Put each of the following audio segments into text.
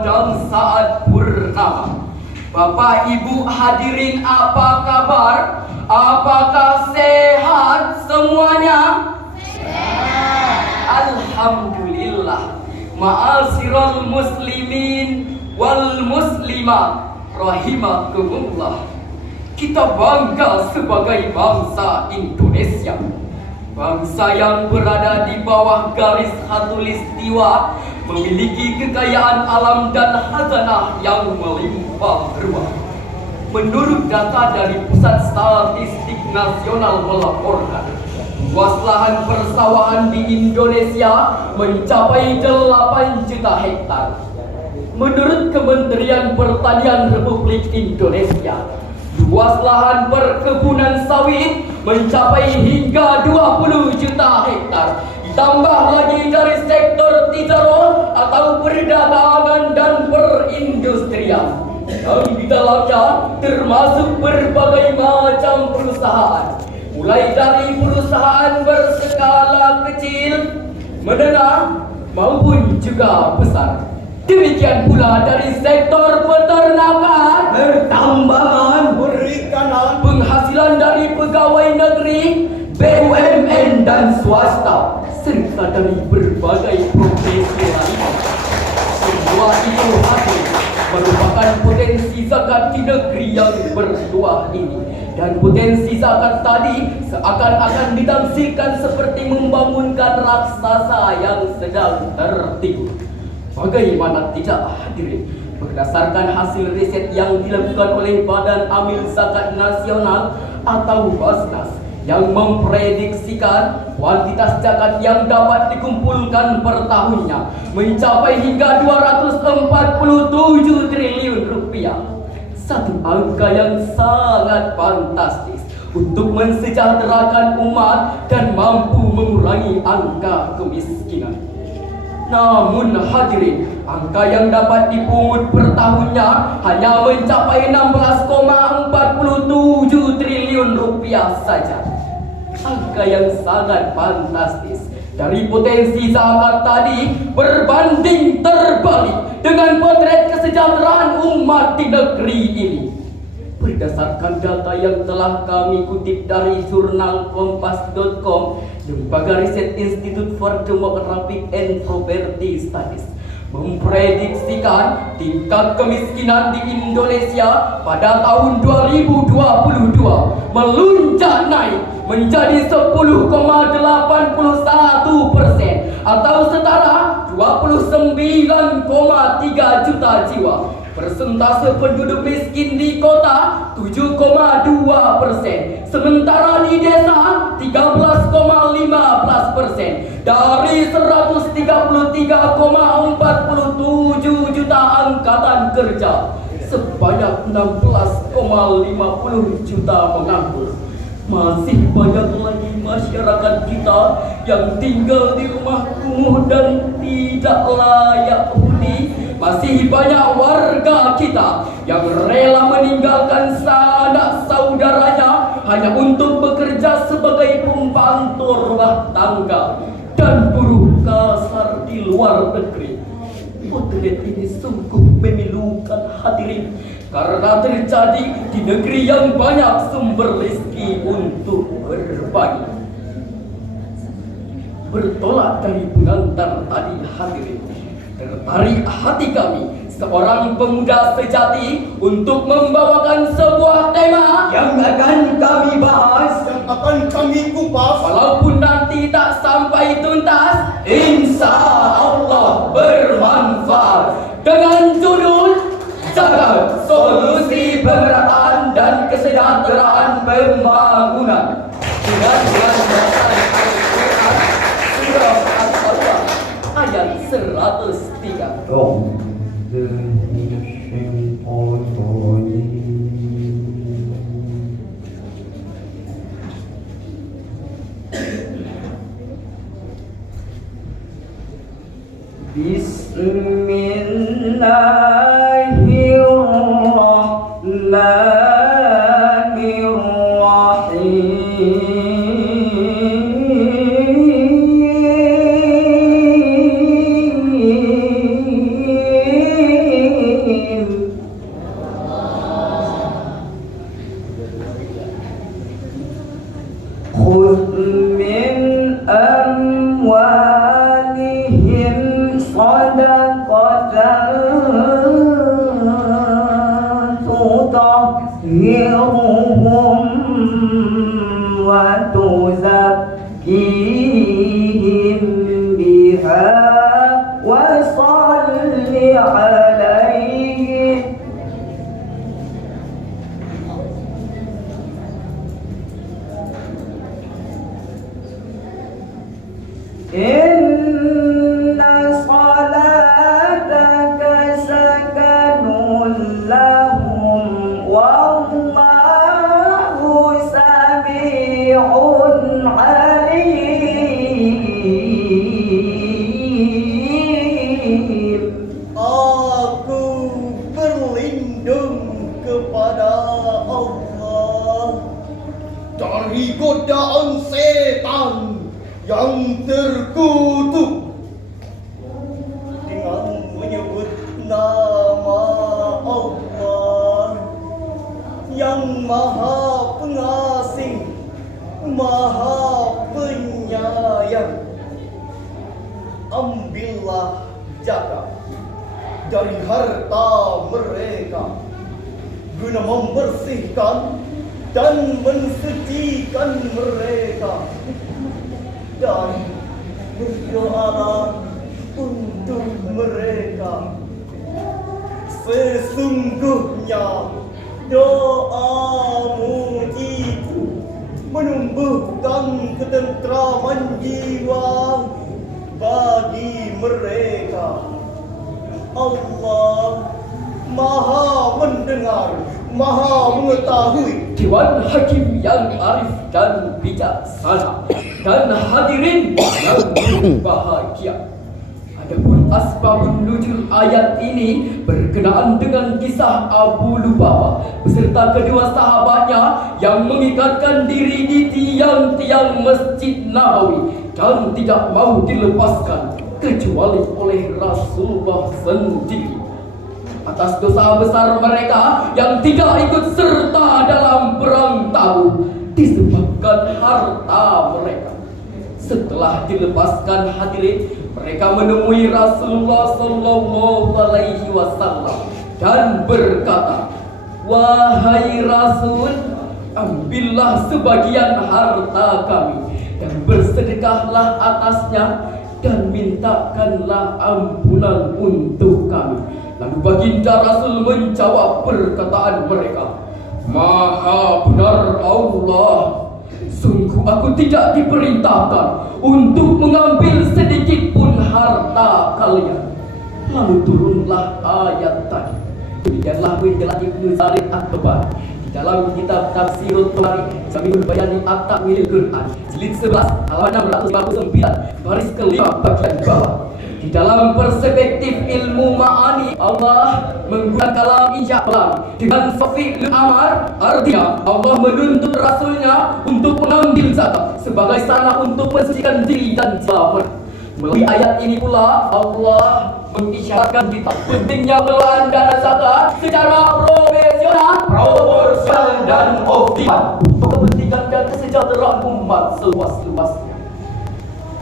dan saat purnama. Bapak Ibu hadirin, apa kabar? Apakah sehat semuanya? Sehat. Alhamdulillah. Ma'asyiral muslimin wal muslimat rahimakumullah. Kita bangga sebagai bangsa Indonesia, bangsa yang berada di bawah garis khatulistiwa, memiliki kekayaan alam dan khazanah yang melimpah ruah. Menurut data dari Pusat Statistik Nasional melaporkan, luas lahan persawahan di Indonesia mencapai 8 juta hektar. Menurut Kementerian Pertanian Republik Indonesia, luas lahan perkebunan sawit mencapai hingga 20 juta hektar. Ditambah lagi dari sektor tijarah atau perdagangan dan perindustrian, yang di dalamnya termasuk berbagai macam perusahaan, mulai dari perusahaan berskala kecil, menengah maupun juga besar. Demikian pula dari sektor peternakan, pertambangan, perikanan, penghasilan dari pegawai negeri, BUMN dan swasta, serta dari berbagai profesi lainnya. Semua itu hadir merupakan potensi zakat di negeri yang bertuah ini. Dan potensi zakat tadi seakan-akan ditafsirkan seperti membangunkan raksasa yang sedang tertidur. Bagaimana tidak hadirin? Berdasarkan hasil riset yang dilakukan oleh Badan Amil Zakat Nasional atau Basnas, yang memprediksikan kuantitas zakat yang dapat dikumpulkan per tahunnya mencapai hingga 247 triliun rupiah. Satu angka yang sangat fantastis untuk mensejahterakan umat dan mampu mengurangi angka kemiskinan. Namun hadirin, angka yang dapat dipungut per tahunnya hanya mencapai 16,47 triliun rupiah saja. Angka yang sangat fantastis dari potensi zakat tadi berbanding terbalik dengan potret kesejahteraan umat di negeri ini. Berdasarkan data yang telah kami kutip dari jurnal Kompas.com, Lembaga Riset Institute for Demographic and Poverty Studies memprediksikan tingkat kemiskinan di Indonesia pada tahun 2022 melonjak naik menjadi 10,81% atau setara 29,3 juta jiwa. Persentase penduduk miskin di kota 7,2%, sementara di desa 13,15%. Dari 133,47 juta angkatan kerja, sebanyak 16,50 juta menganggur. Masih banyak lagi masyarakat kita yang tinggal di rumah kumuh dan tidak layak huni. Masih banyak warga kita yang rela meninggalkan sanak saudaranya hanya untuk bekerja sebagai pembantu rumah tangga dan buruh kasar di luar negeri. Potret ini sungguh memilukan hadirin, karena terjadi di negeri yang banyak sumber rezeki untuk berbagi. Bertolak dari pengantar tadi hadirin, tertarik hati kami, seorang pemuda sejati, untuk membawakan sebuah tema yang akan kami bahas, yang akan kami kupas. Walaupun nanti tak sampai tuntas, insya Allah bermanfaat. Dengan judul Zakat, Solusi Pemerataan dan Kesejahteraan Pembangunan. Dengan dasar Al-Quran Surah Al-Fatihah ayat 103. Bismillahirrahmanirrahim. تطهرهم وتزكيهم بها وصل عليهم إن صلاتك سكن لهم والله سميع عليم. Aku berlindung kepada Allah dari godaan setan yang terkutuk dengan menyebut nama Allah yang Maha Pengasih, Maha Penyayang. Ambillah zakat dari harta mereka guna membersihkan dan mensucikan mereka, dan berdoalah untuk mereka. Sesungguhnya doamu itu menumbuhkan ketentraman jiwa bagi mereka. Allah Maha mendengar, Maha mengetahui. Dewan Hakim yang arif dan bijaksana, dan hadirin yang berbahagia. Adapun asbabun nuzul ayat ini berkenaan dengan kisah Abu Lubabah beserta kedua sahabatnya yang mengikatkan diri di tiang-tiang Masjid Nabawi dan tidak mau dilepaskan kecuali oleh Rasulullah sendiri. Atas dosa besar mereka yang tidak ikut serta dalam perang Tabuk disebabkan harta mereka. Setelah dilepaskan hadirin, mereka menemui Rasulullah sallallahu alaihi wasallam dan berkata, "Wahai Rasul, ambillah sebagian harta kami dan bersedekahlah atasnya dan mintakanlah ampunan untuk kami." Lalu baginda Rasul menjawab perkataan mereka, "Maha benar Allah, sungguh aku tidak diperintahkan untuk mengambil sedikit pun harta kalian." Lalu turunlah ayat tadi. Demikianlah penjelasan Ibnu Jarir At-Tabari di dalam kitab Tafsirut Tabari Jami'ul Bayani At-Ta'wilil Quran jilid 11 halaman 659 baris kelima bagian bawah. Di dalam perspektif ilmu ma'ani, Allah menggunakan kalam ijab dengan fi'il amar, artinya Allah menuntut Rasulnya untuk mengambil zakat sebagai sarana untuk mensucikan diri dan jiwa. Melalui ayat ini pula Allah mengisyaratkan kita pentingnya pengelolaan dana zakat secara profesional, proporsional dan optimal untuk kepentingan dan kesejahteraan umat seluas-luasnya.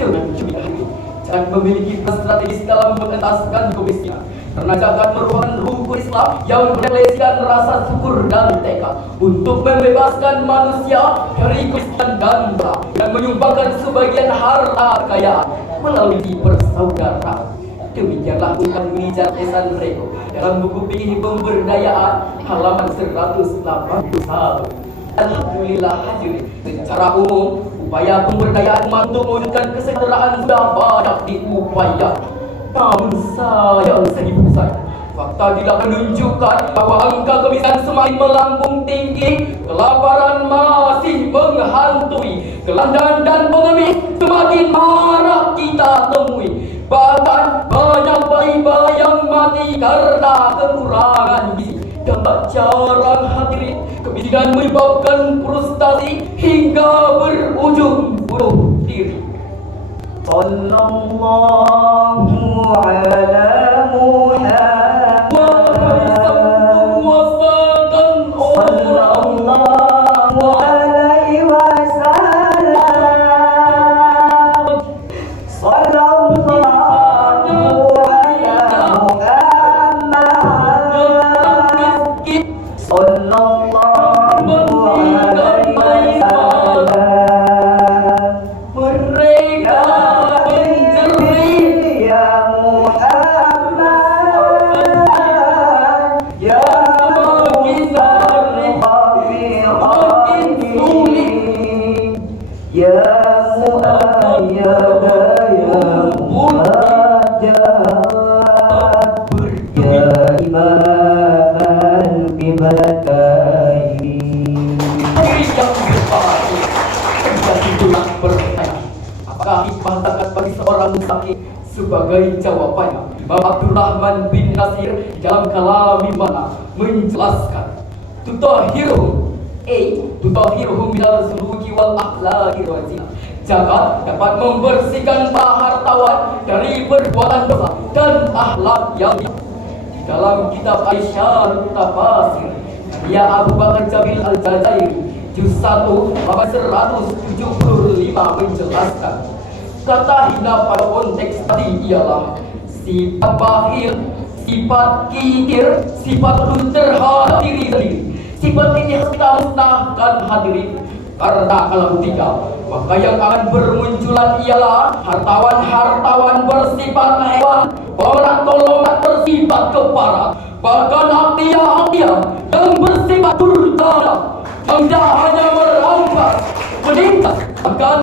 Jangan cuma ini. Dan memiliki strategis dalam mengentaskan kemiskinan, karena zakat merupakan rukun Islam yang menyelesaikan rasa syukur dan tekad untuk membebaskan manusia dari kemiskinan dan berat dan menyumbangkan sebagian harta kekayaan melalui persaudaraan. Demikianlah ungkapan Mijat Esan Rego dalam buku Fikih Pemberdayaan halaman 181. Alhamdulillah hadirin, secara umum upaya pemberdayaan umat untuk mewujudkan kesejahteraan sudah banyak diupayakan. Namun sayang seribu sayang, fakta tidak menunjukkan bahwa angka kemiskinan semakin melambung tinggi, kelaparan masih menghantui, kelandangan dan pengemis semakin marak kita temui. Bahkan banyak bayi-bayi yang mati karena kekurangan gizi. Dan tak jarang hadirin, kemiskinan menyebabkan frustasi hingga berujung bunuh diri. Sallallahu ala Muhammad. Sallallahu alaihi wasallam. Sallallahu ala iman bibatahi. Diri yang berbahagia menjadi tulang bertanya, apakah hikmah zakat bagi seorang musafir? Sebagai jawabannya, Imam Abdurrahman bin Nasir dalam kalami mana menjelaskan, tutahiruhum minal suluki wal akhlaqi wazina. Zakat dapat membersihkan hartawan dari perbuatan dosa dan akhlak yang di dalam kitab Aisyah Tafasir karya Abu Bakar Jabil Al-Jazairi juz 1 halaman 175 menjelaskan, kata hina pada konteks tadi ialah sifat bakhil, sifat kikir, sifat lutut terhadap diri sendiri. Sifat ini harus kita musnahkan hadirin, karena kalau tidak maka yang akan bermunculan ialah hartawan bersifat hewan, tolak bersifat keparat, bahkan hatiah yang bersifat durjana yang tidak hanya merampas, menindas, bahkan